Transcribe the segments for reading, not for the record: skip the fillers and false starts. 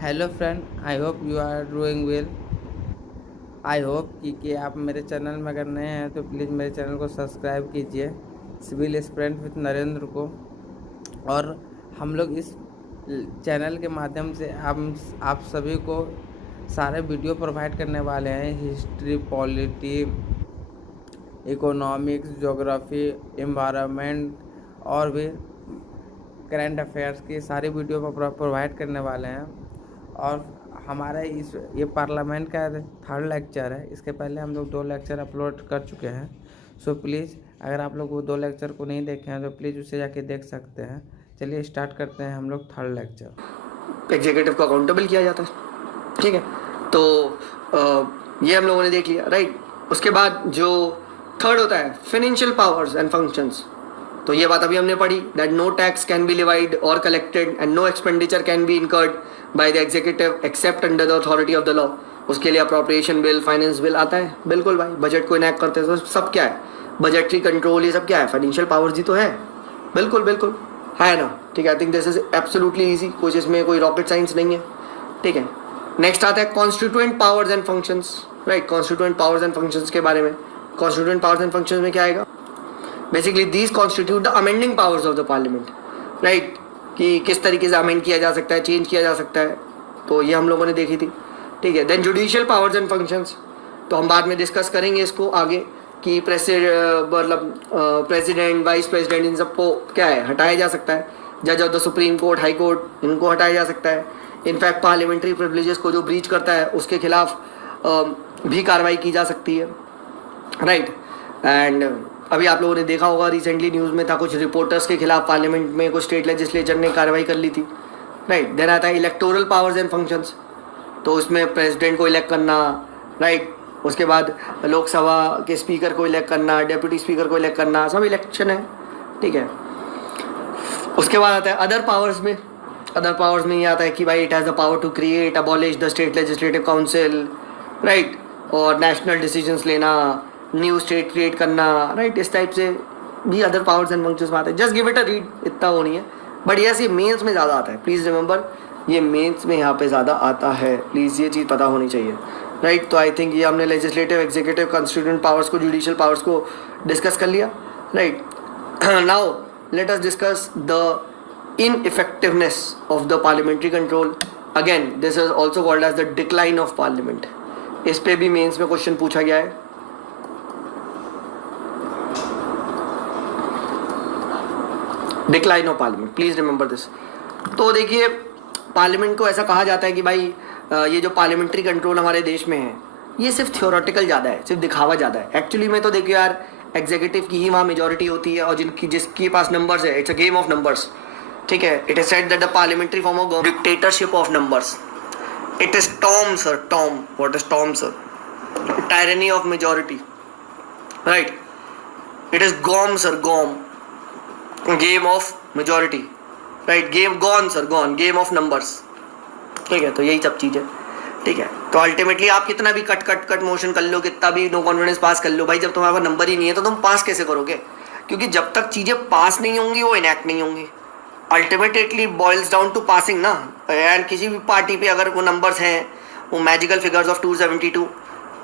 Hello friend, I hope you are doing well. I hope कि आप मेरे channel में अगर नए हैं तो प्लीज़ मेरे चैनल को सब्सक्राइब कीजिए, सिविल स्टूडेंट विद नरेंद्र को। और हम लोग इस चैनल के माध्यम से हम आप सभी को सारे वीडियो प्रोवाइड करने वाले हैं। History, polity, economics, geography, environment और भी करंट अफेयर्स की सारी वीडियो प्रोवाइड करने वाले हैं। और हमारा ये पार्लियामेंट का थर्ड लेक्चर है। इसके पहले हम लोग 2 लेक्चर अपलोड कर चुके हैं। सो प्लीज़ अगर आप लोग वो 2 लेक्चर को नहीं देखे हैं तो प्लीज़ उसे जाके देख सकते हैं। चलिए स्टार्ट करते हैं हम लोग थर्ड लेक्चर। एग्जीक्यूटिव को अकाउंटेबल किया जाता है। ठीक है, तो ये हम लोगों ने देख लिया, राइट। उसके बाद जो थर्ड होता है फाइनेंशियल पावर्स एंड फंक्शंस, तो ये बात अभी हमने पढ़ी, that no tax can be levied और collected and no expenditure can be incurred by the executive except under the authority of the law. उसके लिए अप्रोप्रिएशन बिल, फाइनेंस बिल आता है, बिल्कुल भाई। बजट को इनैक्ट करते हैं तो सब क्या है, बजटरी कंट्रोल, ये सब क्या है, फाइनेंशियल पावर्स ही तो है। बिल्कुल बिल्कुल है ना। ठीक है, I think this is absolutely easy, कुछ इसमें कोई रॉकेट साइंस नहीं है। ठीक है, नेक्स्ट आता है constituent powers and functions, right. Constituent powers and functions के बारे में, कॉन्स्टिट्यूएंट पावर्स एंड फंक्शंस में क्या आएगा, basically these constitute the amending powers of the parliament, right. कि किस तरीके से अमेंड किया जा सकता है, चेंज किया जा सकता है, तो ये हम लोगों ने देखी थी। ठीक है, then judicial powers and functions, तो हम बाद में डिस्कस करेंगे इसको आगे कि मतलब प्रेसिडेंट, वाइस प्रेसिडेंट, इन सबको क्या है, हटाया जा सकता है। जज of the Supreme court, high court, इनको हटाया जा सकता है। इनफैक्ट पार्लियामेंट्री प्रिविलेजेस को जो ब्रीच करता है उसके खिलाफ भी कार्रवाई की जा सकती है, राइट। एंड अभी आप लोगों ने देखा होगा, रिसेंटली न्यूज़ में था, कुछ रिपोर्टर्स के खिलाफ पार्लियामेंट में कुछ स्टेट लेजिस्लेचर ने कार्रवाई कर ली थी, राइट। देन आता है इलेक्टोरल पावर्स एंड फंक्शंस, तो उसमें प्रेसिडेंट को इलेक्ट करना, राइट। उसके बाद लोकसभा के स्पीकर को इलेक्ट करना, डेप्यूटी स्पीकर को इलेक्ट करना, सब इलेक्शन है। ठीक है, उसके बाद आता है अदर पावर्स में। अदर पावर्स में ये आता है कि भाई it has the power to create, abolish the state legislative council, right. और नेशनल डिसीजंस लेना, न्यू स्टेट क्रिएट करना, राइट। इस टाइप से भी अदर पावर्स एंड फंक्शंस में आता है। Just give it a read, इतना वो नहीं है, बट यस ये मेंस में ज़्यादा आता है। प्लीज़ रिमेंबर, ये मेंस में यहाँ पे ज़्यादा आता है, प्लीज़ ये चीज़ पता होनी चाहिए, राइट। तो आई थिंक ये हमने लेजिस्लेटिव, एग्जीक्यूटिव, कॉन्स्टिट्यूएंट पावर्स को, जुडिशियल पावर्स को डिस्कस कर लिया, right. Now let us discuss the ineffectiveness of the parliamentary control. Again, this is also called as the decline of parliament. इस पे भी मेंस में क्वेश्चन पूछा गया है। Decline of parliament, please remember this. तो देखिए, पार्लियामेंट को ऐसा कहा जाता है कि भाई ये जो पार्लियामेंट्री कंट्रोल हमारे देश में है, ये सिर्फ थियोरेटिकल ज़्यादा है, सिर्फ दिखावा ज़्यादा है। एक्चुअली में तो देखिए यार, एग्जीक्यूटिव की ही वहाँ मेजोरिटी होती है, और जिसके पास नंबर्स है, it's a game of numbers. ठीक है, it is said that the parliamentary form of dictatorship of numbers. It is tom sir, tom, what is tom sir, tyranny of majority, right. It is gum sir, gum, game of majority, right. Game gone sir, gone, game of numbers. ठीक है, तो यही सब चीज़ है। ठीक है, तो ultimately आप कितना भी कट कट कट मोशन कर लो, कितना भी नो कॉन्फिडेंस पास कर लो, भाई जब तुम्हारे पास नंबर ही नहीं है तो तुम पास कैसे करोगे? क्योंकि जब तक चीज़ें पास नहीं होंगी वो इनैक्ट नहीं होंगी। Ultimately boils down to passing ना। एंड किसी भी पार्टी पे अगर वो नंबर्स हैं, वो मैजिकल फिगर्स ऑफ 272,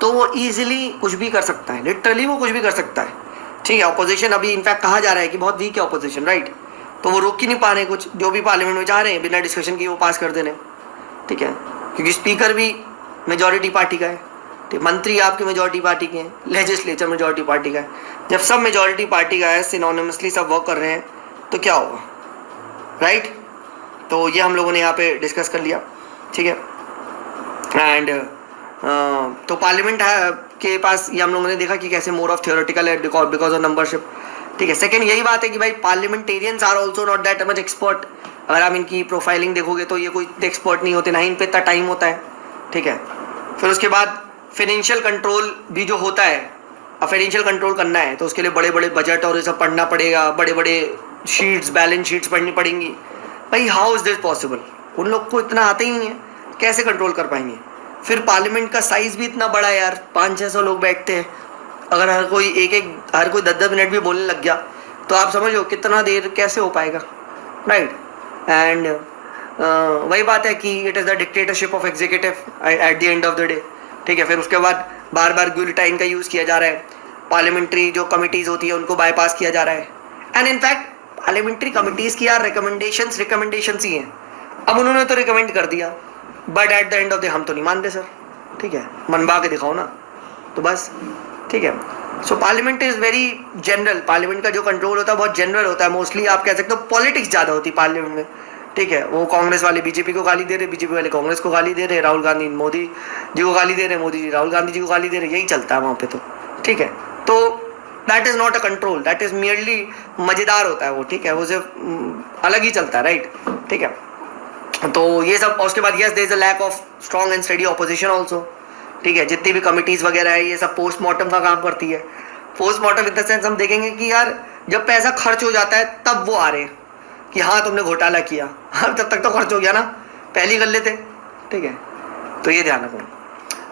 तो वो ईजिली कुछ भी कर सकता है, लिटरली वो कुछ भी कर सकता है। ठीक है, अपोजिशन अभी इनफैक्ट कहा जा रहा है कि बहुत वीक है अपोजिशन, राइट। तो वो रोक ही नहीं पा रहे कुछ, जो भी पार्लियामेंट में जा रहे हैं बिना डिस्कशन की वो पास कर देने। ठीक है, क्योंकि स्पीकर भी मेजॉरिटी पार्टी का है, ठीक, मंत्री आपके मेजॉरिटी पार्टी के हैं, लेजिस्लेचर मेजॉरिटी पार्टी का है। जब सब मेजॉरिटी पार्टी का है, सिनोनिमसली सब वर्क कर रहे हैं, तो क्या होगा, राइट। तो ये हम लोगों ने यहाँ पे डिस्कस कर लिया। ठीक है, एंड तो पार्लियामेंट के पास ये हम लोगों ने देखा कि कैसे मोर ऑफ थियोरेटिकल है बिकॉज ऑफ नंबरशिप। ठीक है, सेकंड यही बात है कि भाई parliamentarians are also not that much expert. अगर आप इनकी प्रोफाइलिंग देखोगे तो ये कोई एक्सपर्ट नहीं होते, ना ही इन पे इतना टाइम होता है। ठीक है, फिर उसके बाद फाइनेंशियल कंट्रोल भी जो होता है, अब फाइनेंशियल कंट्रोल करना है तो उसके लिए बड़े बड़े बजट और ये सब पढ़ना पड़ेगा, बड़े बड़े शीट्स, बैलेंस शीट्स पढ़नी पड़ेंगी। भाई हाउ इज दिस पॉसिबल? उन लोग को इतना आता ही नहीं है, कैसे कंट्रोल कर पाएंगे? फिर पार्लियामेंट का साइज भी इतना बड़ा है यार, 500-600 लोग बैठते हैं। अगर हर कोई हर कोई 10-10 मिनट भी बोलने लग गया तो आप समझो कितना देर कैसे हो पाएगा, राइट। एंड वही बात है कि it is the dictatorship of executive at the end of the day, ठीक है। फिर उसके बाद बार बार गिलोटाइन का यूज़ किया जा रहा है, पार्लियामेंट्री जो कमिटीज़ होती है उनको बाईपास किया जा रहा है, एंड इनफैक्ट पार्लियामेंट्री कमिटीज़ की यार रिकमेंडेशंस ही हैं। अब उन्होंने तो रिकमेंड कर दिया, but at the end of the हम तो नहीं मानते सर, ठीक है, मनवा के दिखाओ ना, तो बस, ठीक है। So parliament is very general, parliament का जो कंट्रोल होता है बहुत जनरल होता है, मोस्टली आप कह सकते हो पॉलिटिक्स ज़्यादा होती है पार्लियामेंट में, ठीक है। वो कांग्रेस वाले बीजेपी को गाली दे रहे, बीजेपी वाले कांग्रेस को गाली दे रहे, राहुल गांधी मोदी जी को गाली दे रहे, मोदी जी राहुल गांधी जी को गाली दे रहे, यही चलता है वहाँ पे तो, ठीक है। तो that is not a control, that is merely मज़ेदार होता है वो, ठीक है, वो सिर्फ अलग ही चलता है, राइट, ठीक है। तो ये सब, और उसके बाद yes there is a lack of strong and study opposition also, ठीक है। जितनी भी कमिटीज़ वगैरह है ये सब पोस्टमार्टम का काम करती है। पोस्टमार्टम इन द सेंस हम देखेंगे कि यार जब पैसा खर्च हो जाता है तब वो आ रहे हैं कि हाँ तुमने घोटाला किया, हाँ तब तक तो खर्च हो गया ना, पहले ही कर लेते, ठीक है। तो ये ध्यान रखना।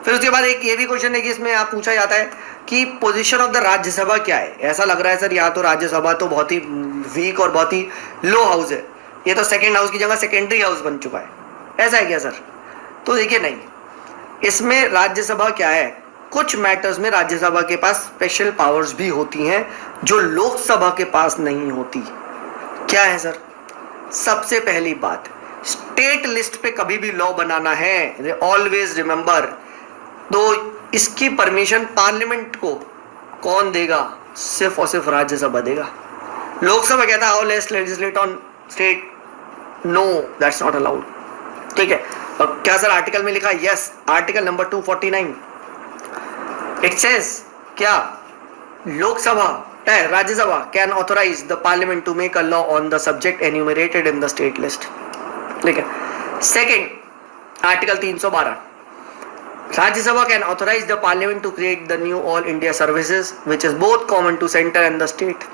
फिर उसके बाद एक ये भी क्वेश्चन है कि इसमें आप पूछा जाता है कि पोजीशन ऑफ द राज्यसभा क्या है। ऐसा लग रहा है सर यहाँ तो राज्यसभा तो बहुत ही वीक और बहुत ही लो हाउस है, ये तो सेकेंड हाउस की जगह सेकेंडरी हाउस बन चुका है, ऐसा है क्या सर? तो देखिए नहीं, इसमें राज्यसभा क्या है, कुछ मैटर्स में राज्यसभा के पास स्पेशल पावर्स भी होती हैं जो लोकसभा के पास नहीं होती। क्या है सर? सबसे पहली बात, स्टेट लिस्ट पे कभी भी लॉ बनाना है, ऑलवेज रिमेंबर, तो इसकी परमिशन पार्लियामेंट को कौन देगा? सिर्फ और सिर्फ राज्यसभा देगा। लोकसभा कहता है let's legislate on state, no that's not allowed, ठीक है। और क्या सर आर्टिकल में लिखा है? Yes, article number 249 it says क्या, Lok Sabha Rajya Sabha can authorise the parliament to make a law on the subject enumerated in the state list, ठीक है। Second, article 312, Rajya Sabha can authorise the parliament to create the new all India services which is both common to centre and the state,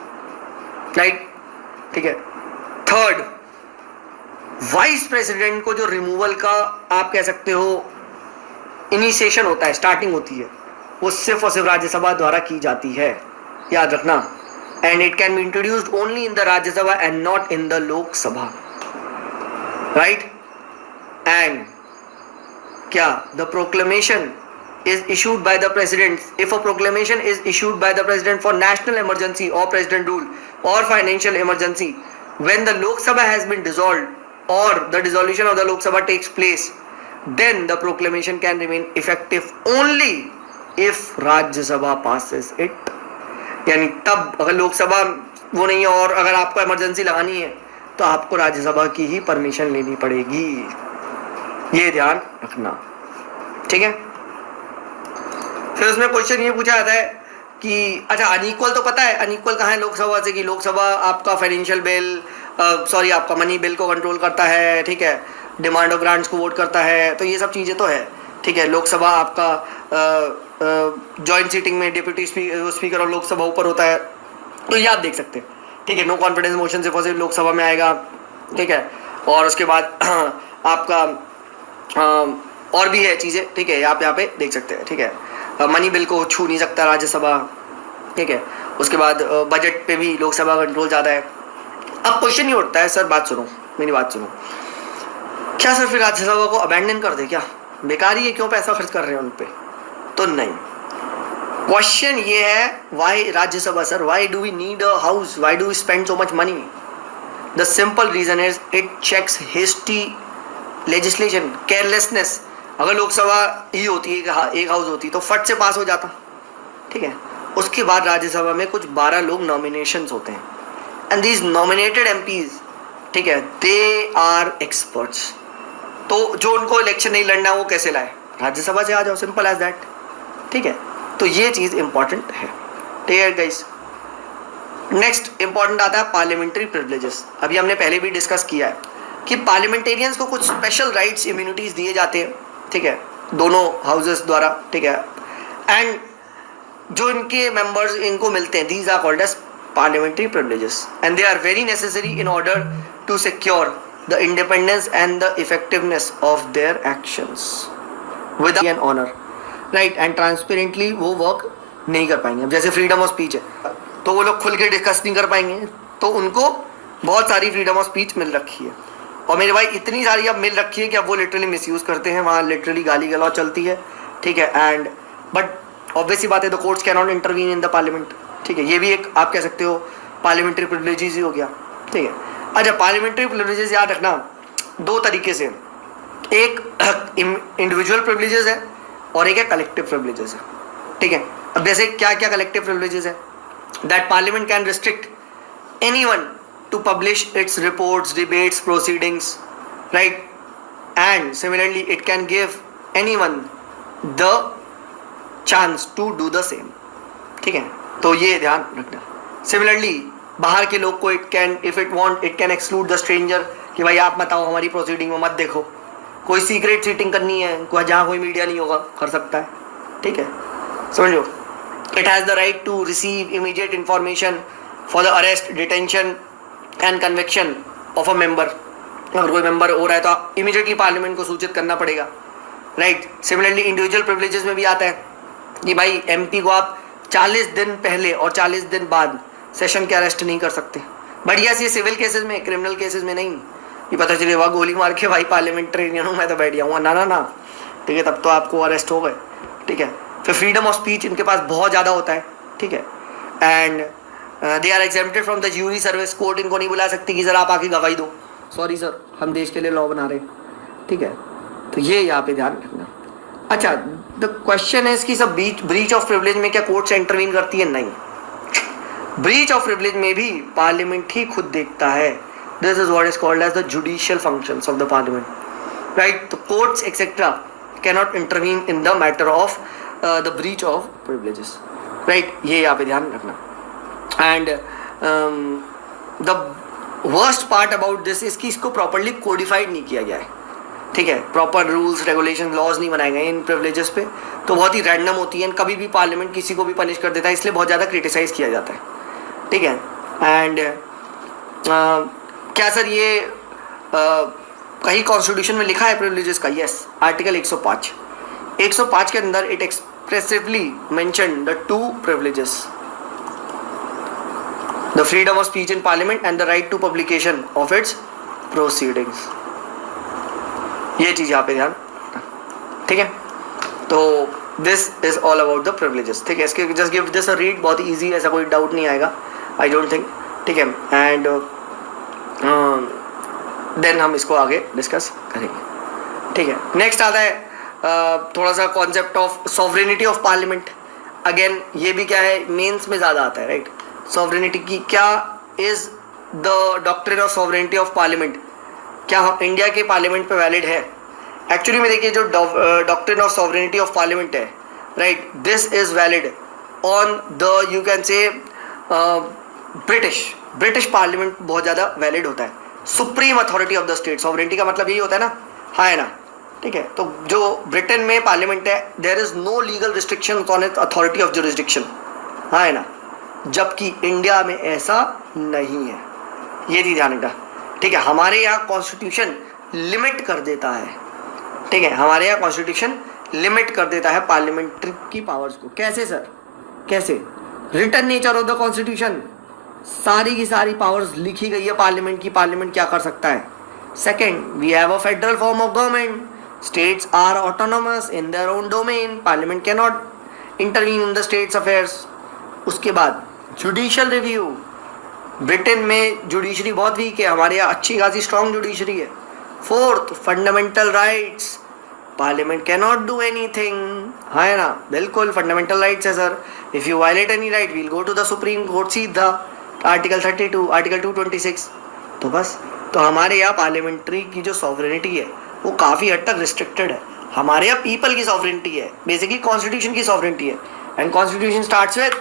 right, ठीक है। Third, vice president को जो removal का आप कह सकते हो इनिशिएशन होता है, स्टार्टिंग होती है, वो सिर्फ और सिर्फ राज्यसभा द्वारा की जाती है, याद रखना। And it can be introduced only in the Rajya Sabha and not in the Lok Sabha, right. And क्या, the proclamation is issued by the president, if a proclamation is issued by the president for national emergency or president rule or financial emergency when the Lok Sabha has been dissolved or the dissolution of the Lok Sabha takes place, then the proclamation can remain effective only if Rajya Sabha passes it। यानी तब अगर लोकसभा वो नहीं है और अगर आपको emergency लगानी है तो आपको राज्यसभा की ही परमिशन लेनी पड़ेगी, ये ध्यान रखना, ठीक है। फिर उसमें क्वेश्चन ये पूछा जाता है कि अच्छा अनइक्वल तो पता है, अनइक्वल कहाँ है लोकसभा से, कि लोकसभा आपका फाइनेंशियल बिल सॉरी आपका मनी बिल को कंट्रोल करता है, ठीक है, डिमांड ऑफ ग्रांट्स को वोट करता है, तो ये सब चीज़ें तो है, ठीक है। लोकसभा आपका जॉइंट सीटिंग में डिप्यूटी स्पीकर और लोकसभा ऊपर होता है, तो ये आप देख सकते हैं, ठीक है। नो कॉन्फिडेंस मोशन से सिर्फ लोकसभा में आएगा, ठीक है। और उसके बाद आपका और भी है चीज़ें, ठीक है, यहाँ पे देख सकते हैं, ठीक है। मनी बिल को छू नहीं सकता राज्यसभा, ठीक है। उसके बाद बजट पे भी लोकसभा कंट्रोल ज़्यादा है। अब क्वेश्चन ये उठता है, सर बात सुनो, मेरी बात सुनो, क्या सर फिर राज्यसभा को अबैंडन कर दे क्या, बेकार ही है, क्यों पैसा खर्च कर रहे हैं उन पे? तो नहीं, क्वेश्चन ये है why Rajya Sabha sir, why do we need a house, why do we spend so much money? The simple reason is it checks hasty legislation, carelessness. अगर लोकसभा ही होती है, एक हाउस होती तो फट से पास हो जाता, ठीक है। उसके बाद राज्यसभा में कुछ 12 लोग नॉमिनेशंस होते हैं एंड दीज नॉमिनेटेड एमपीज, ठीक है, दे आर एक्सपर्ट्स। तो जो उनको इलेक्शन नहीं लड़ना वो कैसे लाए, राज्यसभा से आ जाओ, सिंपल एज दैट, ठीक है। तो ये चीज़ इंपॉर्टेंट है, ठीक है गाइस। नेक्स्ट इंपॉर्टेंट आता है पार्लियामेंट्री प्रिविलेजेस। अभी हमने पहले भी डिस्कस किया है कि पार्लियामेंटेरियंस को कुछ स्पेशल राइट्स इम्यूनिटीज दिए जाते हैं, ठीक है, दोनों हाउसेस द्वारा, ठीक है। एंड जो इनके मेंबर्स इनको मिलते हैं, these are called as parliamentary privileges and they are very necessary in order to secure the independence and the effectiveness of their actions with an honour, right. And transparently वो work नहीं कर पाएंगे। अब जैसे freedom of speech है तो वो लोग खुल के डिस्कस नहीं कर पाएंगे, तो उनको बहुत सारी फ्रीडम ऑफ स्पीच मिल रखी है। और मेरे भाई इतनी सारी अब मिल रखी है कि अब वो लिटरली मिसयूज़ करते हैं, वहाँ लिटरली गाली गलौज चलती है, ठीक है। एंड बट ऑब्वियसली बात है, the courts can not intervene in the parliament, ठीक है। ये भी एक आप कह सकते हो पार्लियामेंट्री प्रिविलेजेस ही हो गया, ठीक है। अच्छा, पार्लियामेंट्री प्रिविलेजेस याद रखना दो तरीके से, एक इंडिविजुअल प्रिविलेजेस है और एक है कलेक्टिव प्रिविलेजेस है, ठीक है। अब जैसे क्या क्या कलेक्टिव प्रिविलेजेस है, that parliament can restrict anyone to publish its reports, debates, proceedings, right? And similarly, it can give anyone the chance to do the same, ठीक है। तो ये ध्यान रखना। Similarly, बाहर के लोग को it can, if it want, it can exclude the stranger, कि भाई आप मत आओ हमारी प्रोसीडिंग में, मत देखो। कोई सीक्रेट सीटिंग करनी है, कोई जहाँ कोई मीडिया नहीं होगा, कर सकता है, ठीक है। समझो, it has the right to receive immediate information for the arrest, detention and conviction of a member. अगर कोई मेंबर हो रहा है तो इमीडिएटली पार्लियामेंट को सूचित करना पड़ेगा, राइट। सिमिलरली इंडिविजुअल प्रिविलेजेस में भी आता है कि भाई एमपी को आप 40 दिन पहले और 40 दिन बाद सेशन के अरेस्ट नहीं कर सकते। बढ़िया सी सिविल केसेस में, क्रिमिनल केसेस में नहीं। ये पता चले वाह गोली मार के भाई पार्लियामेंट्रेरियन हूँ मैं तो बैठ जाऊँगा, ना ना ना, ठीक है, तब तो आपको अरेस्ट हो गए, ठीक है। फिर फ्रीडम ऑफ स्पीच इनके पास बहुत ज़्यादा होता है, ठीक है। And they are exempted from the jury service. Court इनको नहीं बुला सकती कि सर आप आके गवाही दो, सॉरी सर हम देश के लिए लॉ बना रहे हैं, ठीक है। तो ये यहाँ पे ध्यान रखना। अच्छा, द क्वेश्चन है कि सब ब्रीच ऑफ प्रिविलेज में क्या कोर्ट से इंटरवीन करती है? नहीं, ब्रीच ऑफ प्रिविलेज में भी पार्लियामेंट ही खुद देखता है। This is what is called as the judicial functions of the parliament, right. तो courts etcetera cannot intervene in the matter of the breach of privileges, right. ये यहाँ पे ध्यान रखना। And the worst part about this is कि इसको properly codified नहीं किया गया है, ठीक है। प्रॉपर रूल्स रेगुलेशन लॉज नहीं बनाए गए इन प्रिविलेजेस पे, तो बहुत ही रैंडम होती है। कभी भी पार्लियामेंट किसी को भी पनिश कर देता है, इसलिए बहुत ज़्यादा क्रिटिसाइज किया जाता है, ठीक है। एंड क्या सर ये कहीं कॉन्स्टिट्यूशन में लिखा है प्रिविलेजेस का? यस, आर्टिकल 105 के अंदर it expressively mention the two privileges, the freedom of speech in parliament and the right to publication of its proceedings। ये चीज यहाँ पे ध्यान, ठीक है। तो this is all about the privileges, ठीक है। इसके just give this a read, बहुत ही easy, ऐसा कोई डाउट नहीं आएगा, I don't think, ठीक है। एंड देन हम इसको आगे डिस्कस करेंगे, ठीक है। नेक्स्ट आता है थोड़ा सा concept of sovereignty of parliament. Again ये भी क्या है, मेंस में ज़्यादा आता है, राइट। सॉवरेनिटी की क्या is the doctrine of sovereignty of parliament, क्या हम इंडिया के पार्लियामेंट पे वैलिड है? एक्चुअली में देखिए जो doctrine of sovereignty of parliament है, right, this is valid on the you can say British parliament बहुत ज़्यादा वैलिड होता है। Supreme authority of the state, sovereignty का मतलब यही होता है ना, हाँ है ना, ठीक है। तो जो ब्रिटेन में पार्लियामेंट है, there is no legal restriction on it authority of jurisdiction, हाँ है ना, जबकि इंडिया में ऐसा नहीं है। ये चीज ध्यान रखना, ठीक है। हमारे यहाँ कॉन्स्टिट्यूशन लिमिट कर देता है, ठीक है, हमारे यहाँ कॉन्स्टिट्यूशन लिमिट कर देता है पार्लियामेंट्री की पावर्स को। कैसे सर, कैसे? Written nature of the constitution, सारी की सारी पावर्स लिखी गई है पार्लियामेंट की, पार्लियामेंट क्या कर सकता है। Second, we have a federal form of government, states are autonomous in their own domain, parliament can not intervene in the states affairs. उसके बाद जुडिशियल रिव्यू, ब्रिटेन में जुडिशरी बहुत वीक है, हमारे यहाँ अच्छी खासी स्ट्रॉन्ग जुडिशरी है। Fourth, fundamental rights, parliament can not do anything, है ना, बिल्कुल फंडामेंटल राइट्स है sir. If you violate any right we'll go to the Supreme court, सीधा आर्टिकल 32, आर्टिकल 226। तो बस, तो हमारे यहाँ पार्लियामेंट्री की जो सॉवरेनिटी है वो काफ़ी हद तक रिस्ट्रिक्टेड है। हमारे यहाँ पीपल की सॉवरेनिटी है, बेसिकली कॉन्स्टिट्यूशन की सॉवरेनिटी है, एंड कॉन्स्टिट्यूशन स्टार्ट्स विद